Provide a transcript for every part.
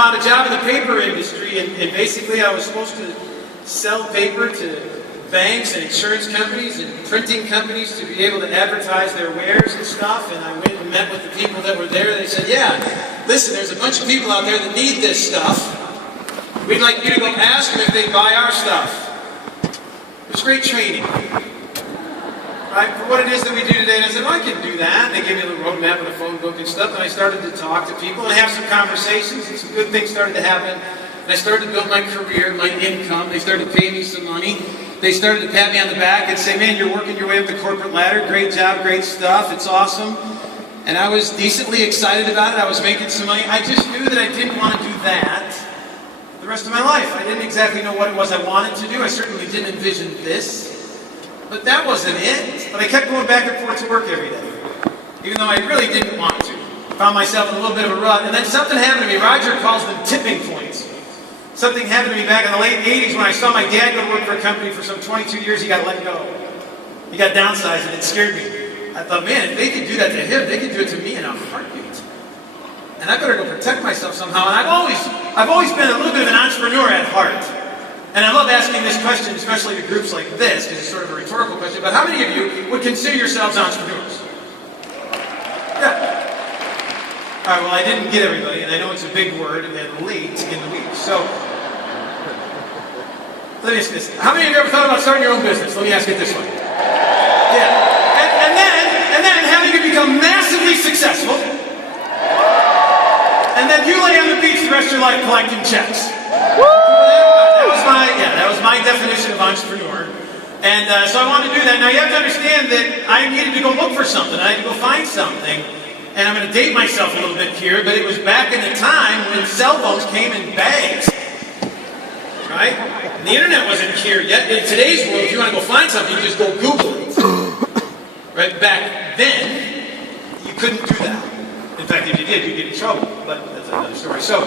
I found a job in the paper industry, and basically I was supposed to sell paper to banks and insurance companies and printing companies to be able to advertise their wares and stuff. And I went and met with the people that were there. They said, yeah, listen, there's a bunch of people out there that need this stuff. We'd like you to go ask them if they buy our stuff. It was great training. Right, for what it is that we do today. And I said, well, I can do that. And they gave me a little roadmap and a phone book and stuff. And I started to talk to people and have some conversations. And some good things started to happen. And I started to build my career, my income. They started paying me some money. They started to pat me on the back and say, man, you're working your way up the corporate ladder. Great job, great stuff. It's awesome. And I was decently excited about it. I was making some money. I just knew that I didn't want to do that the rest of my life. I didn't exactly know what it was I wanted to do. I certainly didn't envision this. But that wasn't it. But I kept going back and forth to work every day, even though I really didn't want to. Found myself in a little bit of a rut. And then something happened to me. Roger calls them tipping points. Something happened to me back in the late 80s when I saw my dad go to work for a company for some 22 years. He got let go. He got downsized, and it scared me. I thought, man, if they could do that to him, they could do it to me in a heartbeat. And I better go protect myself somehow. And I've always been a little bit of an entrepreneur at heart. And I love asking this question, especially to groups like this, because it's sort of a rhetorical question, but how many of you would consider yourselves entrepreneurs? Yeah. All right, well, I didn't get everybody, and I know it's a big word and late in the week. So, let me ask this. How many of you ever thought about starting your own business? Let me ask it this way. Yeah. And then having it become massively successful, and then you lay on the beach the rest of your life collecting checks. That was my definition of entrepreneur. And so I wanted to do that. Now you have to understand that I needed to go look for something. I had to go find something. And I'm going to date myself a little bit here, but it was back in the time when cell phones came in bags. Right? And the internet wasn't here yet. In today's world, if you want to go find something, you just go Google it. Right? Back then, you couldn't do that. In fact, if you did, you'd get in trouble. But that's another story. So,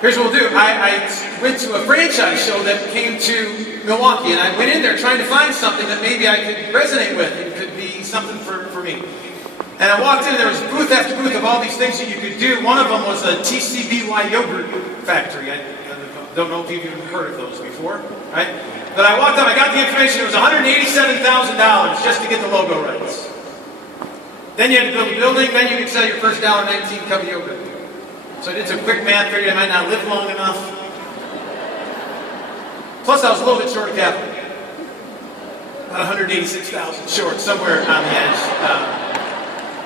here's what we'll do. I went to a franchise show that came to Milwaukee, and I went in there trying to find something that maybe I could resonate with. It could be something for me. And I walked in, there was booth after booth of all these things that you could do. One of them was a TCBY yogurt factory. I don't know if you've even heard of those before, right? But I walked up, I got the information, it was $187,000 just to get the logo rights. Then you had to build a building, then you could sell your first $1.19 cup of yogurt. So I did some quick math, figured I might not live long enough. Plus I was a little bit short of capital. About $186,000 short, somewhere on the edge.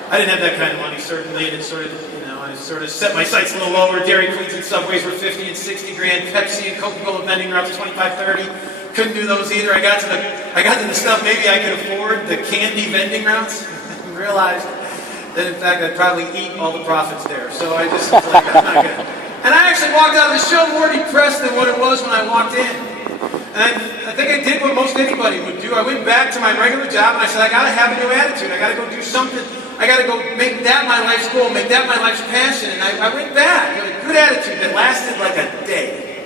I didn't have that kind of money, certainly. And it sort of, I sort of set my sights a little lower. Dairy Queens and Subways were 50 and 60 grand. Pepsi and Coca-Cola vending routes 25, 30. Couldn't do those either. I got to the stuff maybe I could afford, the candy vending routes, and realized that in fact I'd probably eat all the profits there. So I just was like, I'm not gonna. And I actually walked out of the show more depressed than what it was when I walked in. And I think I did what most anybody would do. I went back to my regular job and I said, I gotta have a new attitude. I gotta go do something. I gotta go make that my life's goal, make that my life's passion. And I went back with a good attitude that lasted like a day.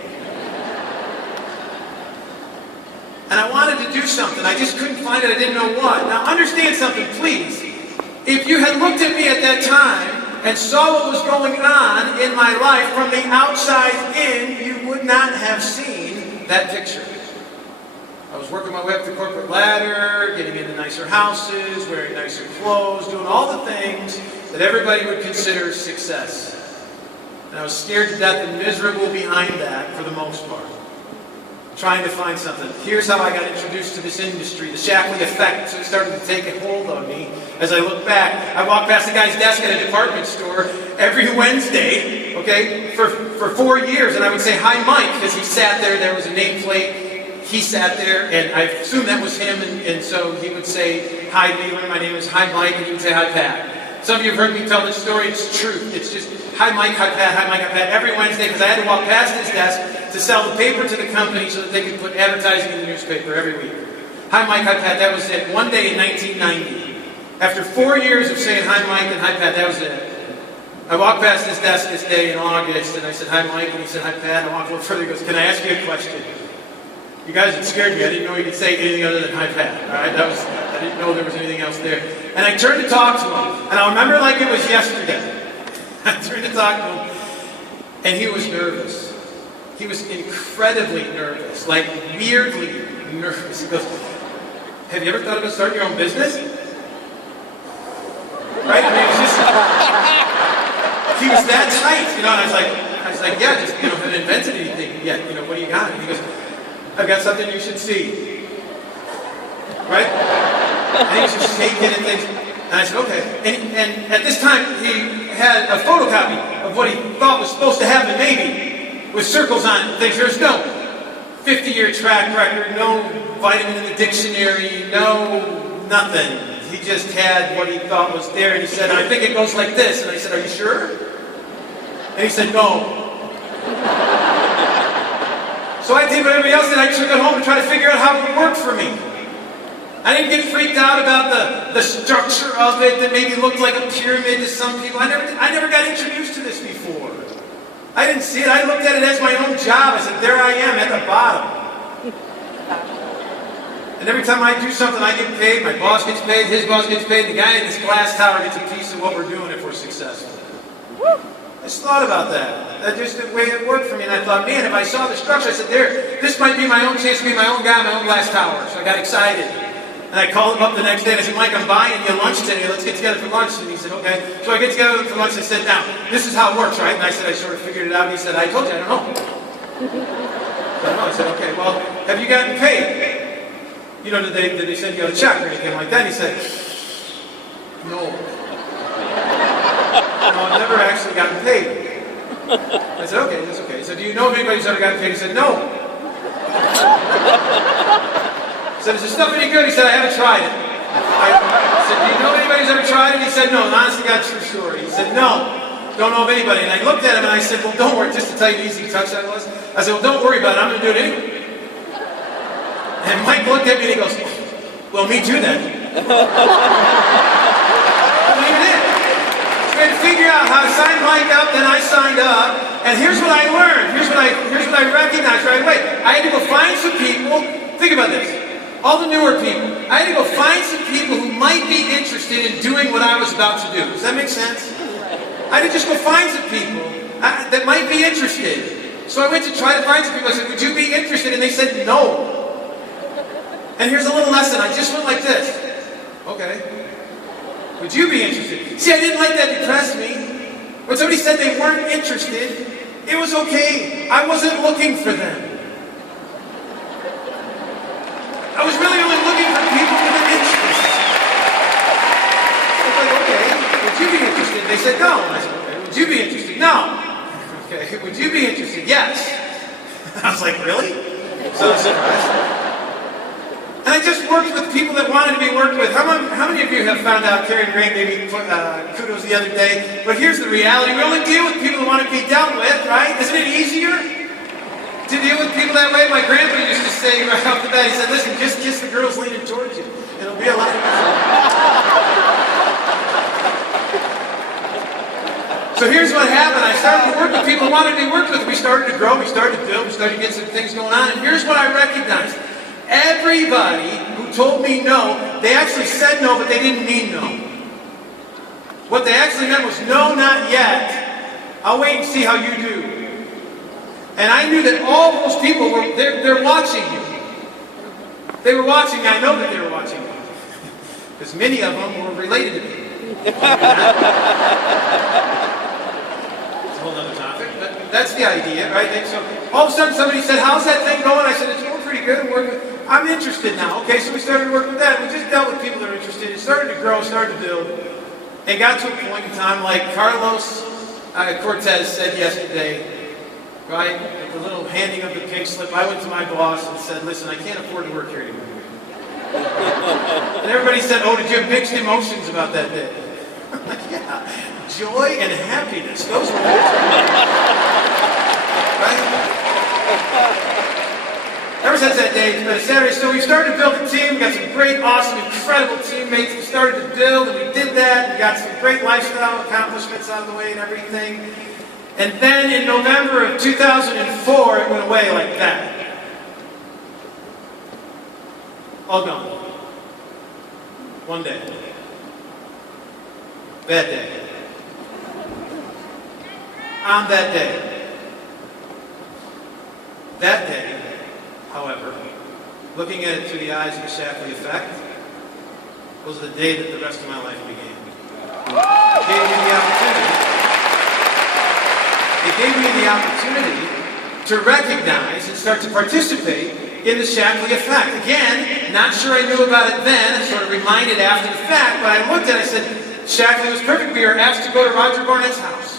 And I wanted to do something. I just couldn't find it. I didn't know what. Now understand something, please. If you had looked at me at that time and saw what was going on in my life from the outside in, you would not have seen that picture. I was working my way up the corporate ladder, getting into nicer houses, wearing nicer clothes, doing all the things that everybody would consider success. And I was scared to death and miserable behind that for the most part. Trying to find something. Here's how I got introduced to this industry, the Shackley effect. So it started to take a hold on me. As I look back, I walked past the guy's desk at a department store every Wednesday, okay, for 4 years, and I would say, hi Mike, because he sat there, there was a nameplate, he sat there, and I assumed that was him, and so he would say, hi Leland, my name is hi Mike, and he would say, hi Pat. Some of you have heard me tell this story, it's truth. It's just, hi Mike, hi Pat, hi Mike, hi Pat, every Wednesday, because I had to walk past his desk to sell the paper to the company so that they could put advertising in the newspaper every week. Hi Mike, hi Pat, that was it. One day in 1990, after 4 years of saying hi Mike and hi Pat, that was it. I walked past his desk this day in August, and I said, hi Mike, and he said, hi Pat. I walked a little further, he goes, can I ask you a question? You guys had scared me. I didn't know you could say anything other than hi Pat. All right? I didn't know there was anything else there. And I turned to talk to him, and I remember like it was yesterday. I turned to talk to him, and he was nervous. He was incredibly nervous, like weirdly nervous. He goes, have you ever thought about starting your own business? Right? I mean, it was just, he was that tight, you know, and I was like, yeah, just, you know, haven't invented anything yet, you know, what do you got? And he goes, I've got something you should see. Right? And he was just shaking and things. And I said, okay. And at this time, he had a photocopy of what he thought was supposed to happen, maybe, with circles on it and things. There's no 50-year track record, no vitamin in the dictionary, no nothing. He just had what he thought was there, and he said, I think it goes like this. And I said, are you sure? And he said, no. So I did what everybody else did. I took it home to try to figure out how it would work for me. I didn't get freaked out about the structure of it that maybe looked like a pyramid to some people. I never got introduced to this before. I didn't see it. I looked at it as my own job. I said, there I am at the bottom. And every time I do something, I get paid. My boss gets paid. His boss gets paid. The guy in this glass tower gets a piece of what we're doing if we're successful. I just thought about that. That's just the way it worked for me. And I thought, man, if I saw the structure, I said, there, this might be my own chance to be my own guy, my own glass tower. So I got excited. And I called him up the next day and I said, Mike, I'm buying you lunch today. Let's get together for lunch. And he said, okay. So I get together with him for lunch and I said, now, this is how it works, right? And I said, I sort of figured it out. And he said, I told you, I don't know. I said, okay, well, have you gotten paid? You know, did they send you a check or anything like that? And he said, no. No, I've never actually gotten paid. I said, okay, that's okay. He said, do you know if anybody's ever gotten paid? He said, no. I said, is this stuff any good? He said, I haven't tried it. I said, do you know if anybody's ever tried it? He said, no. And honestly, got a true story. He said, no. Don't know of anybody. And I looked at him and I said, well, don't worry. Just to tell you the easy touch that was. I said, well, don't worry about it. I'm going to do it anyway. And Mike looked at me and he goes, well, me too then. I believe it is. So we had to figure out how to sign Mike up, then I signed up. And here's what I learned. Here's what I recognized right away. I had to go find some people. Think about this. All the newer people. I had to go find some people who might be interested in doing what I was about to do. Does that make sense? I had to just go find some people that might be interested. So I went to try to find some people. I said, would you be interested? And they said, no. And here's a little lesson. I just went like this. Okay. Would you be interested? See, I didn't let that depress me. When somebody said they weren't interested, it was okay. I wasn't looking for them. I was really only looking for people with an interest. I was like, okay, would you be interested? They said no. And I said, okay, would you be interested? No. Okay, would you be interested? Yes. I was like, really? So I was surprised. And I just worked with people that wanted to be worked with. How many of you have found out, Karen Gray gave me kudos the other day, but here's the reality. We only deal with people who want to be dealt with, right? Isn't it easier to deal with people that way? My grandpa used to say right off the bat, he said, listen, just kiss the girls leaning towards you. It'll be a lot easier. So here's what happened. I started to work with people who wanted to be worked with. We started to grow, we started to build, we started to get some things going on, and here's what I recognized. Everybody who told me no, they actually said no, but they didn't mean no. What they actually meant was, no, not yet. I'll wait and see how you do. And I knew that all those people were, they're watching you. They were watching me. I know that they were watching me. Because many of them were related to me. It's a whole other topic, but that's the idea, right? And so all of a sudden somebody said, how's that thing going? I said, it's going pretty good. I'm interested now. Okay, so we started to work with that. We just dealt with people that are interested. It started to grow, started to build. And got to a point in time like Carlos Cortez said yesterday, right? The little handing of the pink slip. I went to my boss and said, listen, I can't afford to work here anymore. And everybody said, oh, did you have mixed emotions about that day? I'm like, yeah, joy and happiness. Those were things. Right? Ever since that day, it's been a Saturday. So we started to build a team. We got some great, awesome, incredible teammates. We started to build, and we did that. We got some great lifestyle accomplishments out of the way and everything. And then in November of 2004, it went away like that. All gone. One day. Bad day. on that day. That day, however, looking at it through the eyes of the Shackley effect, was the day that the rest of my life began. It gave me the opportunity to recognize and start to participate in the Shackley effect. Again, not sure I knew about it then, I sort of reminded after the fact, but I looked at it and I said, Shackley was perfect. We were asked to go to Roger Barnett's house.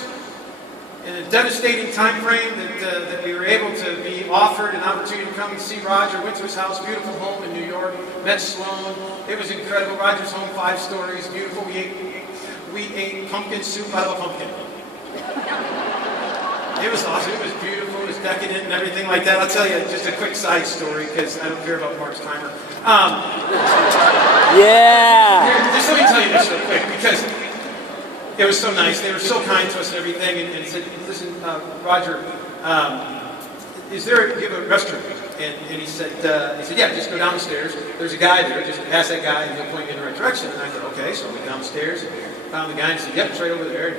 In a devastating time frame that we were able to be offered an opportunity to come and see Roger, went to his house, beautiful home in New York, met Sloan. It was incredible. Roger's home, 5 stories, beautiful. We ate pumpkin soup out of a pumpkin. It was awesome. It was beautiful. It was decadent and everything like that. I'll tell you just a quick side story because I don't care about Mark's timer. Yeah. Here, just let me tell you this real quick because it was so nice. They were so kind to us and everything. And said, listen, Roger, is there you have a restroom? And he said, yeah, just go down the stairs. There's a guy there. Just ask that guy and he'll point you in the right direction. And I said, okay. So I went down the stairs and found the guy and said, yep, it's right over there.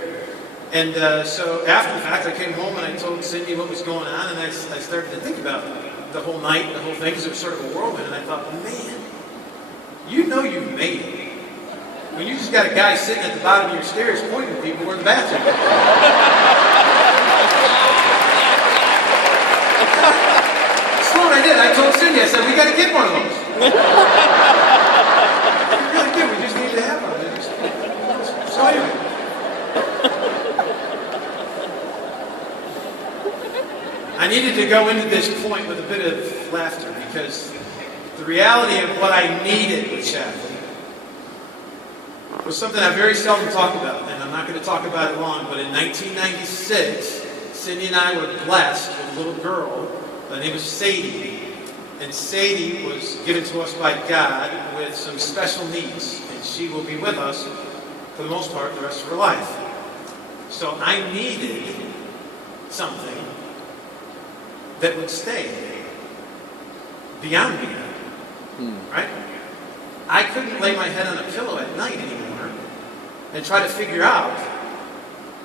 And so after the fact, I came home and I told Cindy what was going on. And I started to think about the whole night, the whole thing, because it was sort of a whirlwind. And I thought, man, you know you've made it when you just got a guy sitting at the bottom of your stairs pointing at people where the bathroom is. Sloan, I did. I told Cindy, I said, we got to get one of those. We really do. We just need to have one. So anyway. I needed to go into this point with a bit of laughter because the reality of what I needed with Shackley was something I very seldom talk about, and I'm not going to talk about it long, but in 1996, Cindy and I were blessed with a little girl. Her name was Sadie, and Sadie was given to us by God with some special needs, and she will be with us for the most part the rest of her life. So I needed something that would stay beyond me, right? I couldn't lay my head on a pillow at night anymore and try to figure out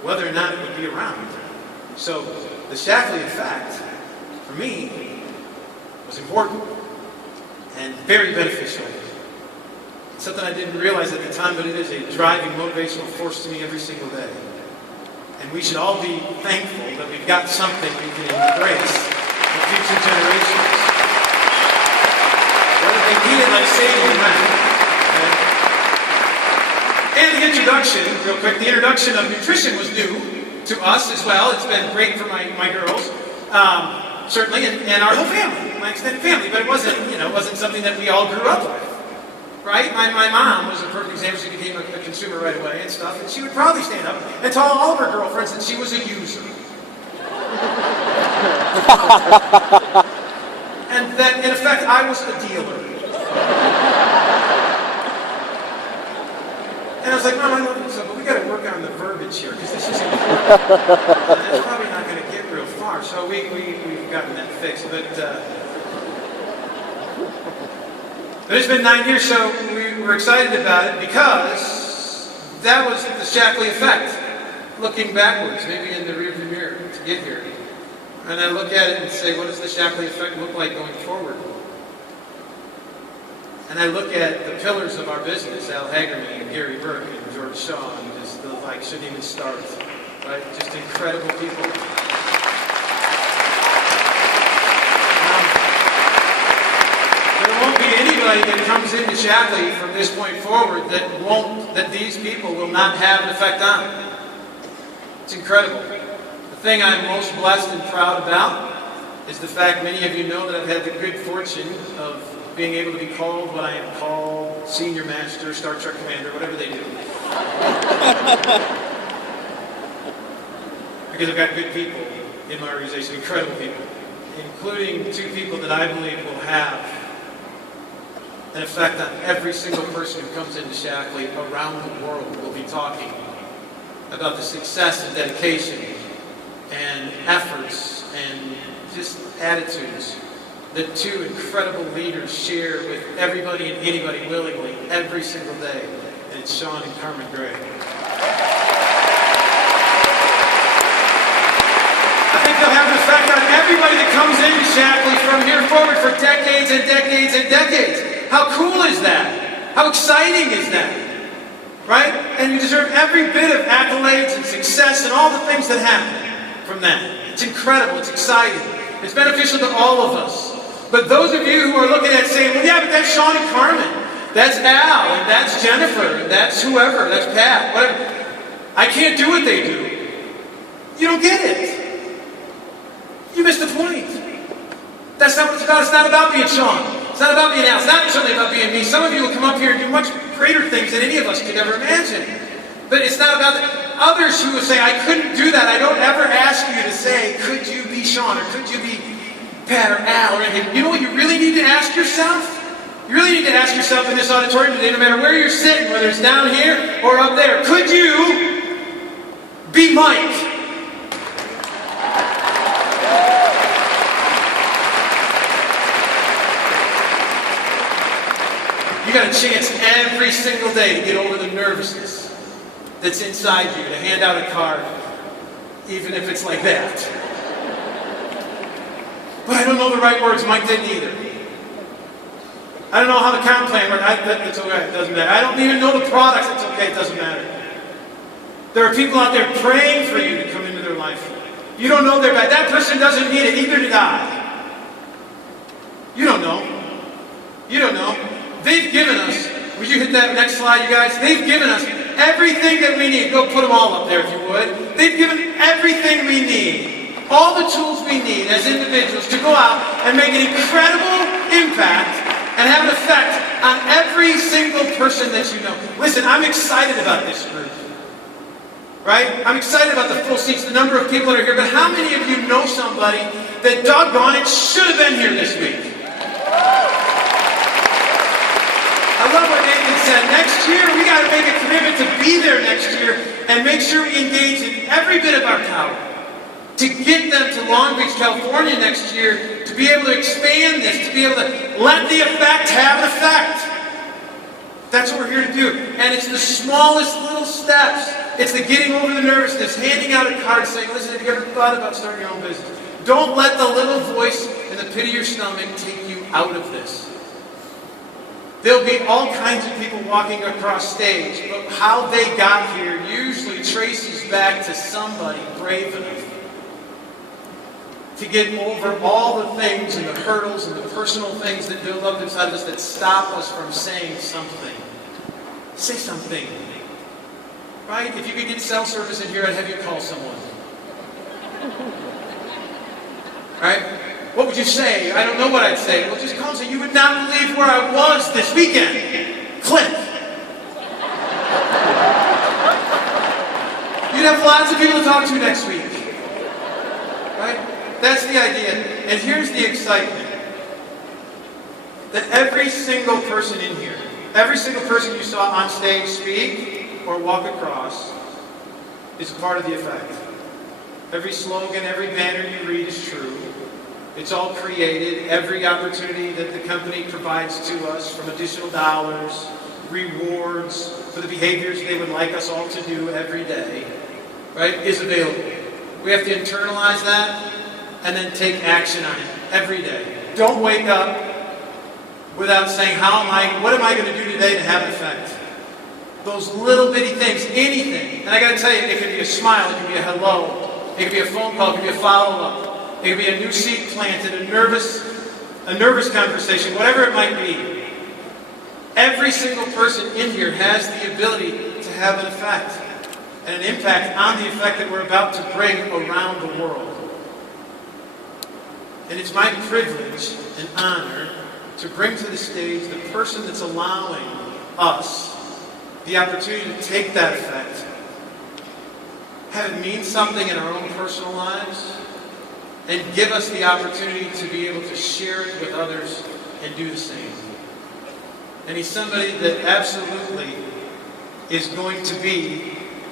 whether or not it would be around. So the Shackley effect, for me, was important and very beneficial. It's something I didn't realize at the time, but it is a driving, motivational force to me every single day. And we should all be thankful that we've got something we can embrace for future generations. Whether they need it like Sadie or not. And the introduction, real quick, the introduction of nutrition was new to us as well. It's been great for my girls, certainly, and our whole family, my extended family. But it wasn't something that we all grew up with, right? My mom was a perfect example. She became a consumer right away and stuff, and she would probably stand up and tell all of her girlfriends that she was a user. And that, in effect, I was a dealer. And I was like, Mom, I love you so, but we got to work on the verbiage here because this isn't it's probably not going to get real far. So we've gotten that fixed. But it's been 9 years, so we were excited about it because that was the Shackley effect. Looking backwards, maybe in the rearview mirror to get here. And I look at it and say, what does the Shackley effect look like going forward? And I look at the pillars of our business, Al Hagerman and Gary Burke and George Shaw, and just the like shouldn't even start, right? Just incredible people. There won't be anybody that comes into Shackley from this point forward that these people will not have an effect on. It's incredible. The thing I'm most blessed and proud about is the fact many of you know that I've had the good fortune of being able to be called what I am called, Senior Master, Star Trek Commander, whatever they do. Because I've got good people in my organization, incredible people, including 2 people that I believe will have an effect on every single person who comes into Shackley around the world. We'll be talking about the success and dedication and efforts and just attitudes that 2 incredible leaders share with everybody and anybody willingly every single day. And it's Sean and Carmen Gray. anybody that comes into Shackley from here forward for decades and decades and decades. How cool is that? How exciting is that? Right? And you deserve every bit of accolades and success and all the things that happen from that. It's incredible. It's exciting. It's beneficial to all of us. But those of you who are looking at saying, well, yeah, but that's Sean and Carmen. That's Al, and that's Jennifer, and that's whoever, that's Pat, whatever. I can't do what they do. You don't get it. You missed the point. That's not what it's about. It's not about being Sean. It's not about being Al. It's not certainly about being me. Some of you will come up here and do much greater things than any of us could ever imagine. But it's not about that. Others who will say, I couldn't do that. I don't ever ask you to say, could you be Sean, or could you be Pat or Al or anything. You know what you really need to ask yourself? You really need to ask yourself in this auditorium today, no matter where you're sitting, whether it's down here or up there, could you be Mike? You got a chance every single day to get over the nervousness that's inside you, to hand out a card, even if it's like that. But I don't know the right words. Mike didn't either. I don't know how the comp plan works. It's okay. It doesn't matter. I don't even know the products. It's okay. It doesn't matter. There are people out there praying for you to come into their life. You don't know they're bad. That person doesn't need it. Neither did I. You don't know. You don't know. They've given us, would you hit that next slide, you guys? They've given us everything that we need. Go put them all up there if you would. They've given everything we need. All the tools we need as individuals to go out and make an incredible impact and have an effect on every single person that you know. Listen, I'm excited about this group. Right? I'm excited about the full seats, the number of people that are here, but how many of you know somebody that, doggone it, should have been here this week? I love what Nathan said. Next year, we got to make a commitment to be there next year and make sure we engage in every bit of our power to get them to Long Beach, California next year, to be able to expand this, to be able to let the effect have an effect. That's what we're here to do. And it's the smallest little steps. It's the getting over the nervousness, handing out a card saying, listen, have you ever thought about starting your own business? Don't let the little voice in the pit of your stomach take you out of this. There'll be all kinds of people walking across stage, but how they got here usually traces back to somebody brave enough to get over all the things and the hurdles and the personal things that build up inside of us that stop us from saying something. Say something. Right? If you could get cell service in here, I'd have you call someone. Right? What would you say? I don't know what I'd say. Well, just call and say, you would not believe where I was this weekend. Click. You'd have lots of people to talk to next week. Right? That's the idea. And here's the excitement. That every single person in here, every single person you saw on stage speak or walk across is a part of the effect. Every slogan, every banner you read is true. It's all created. Every opportunity that the company provides to us, from additional dollars, rewards for the behaviors they would like us all to do every day, right, is available. We have to internalize that and then take action on it every day. Don't wake up without saying, what am I going to do today to have an effect? Those little bitty things, anything. And I got to tell you, it can be a smile, it can be a hello, it can be a phone call, it can be a follow-up. It could be a new seed planted, a nervous conversation, whatever it might be. Every single person in here has the ability to have an effect and an impact on the effect that we're about to bring around the world. And it's my privilege and honor to bring to the stage the person that's allowing us the opportunity to take that effect, have it mean something in our own personal lives, and give us the opportunity to be able to share it with others and do the same. And he's somebody that absolutely is going to be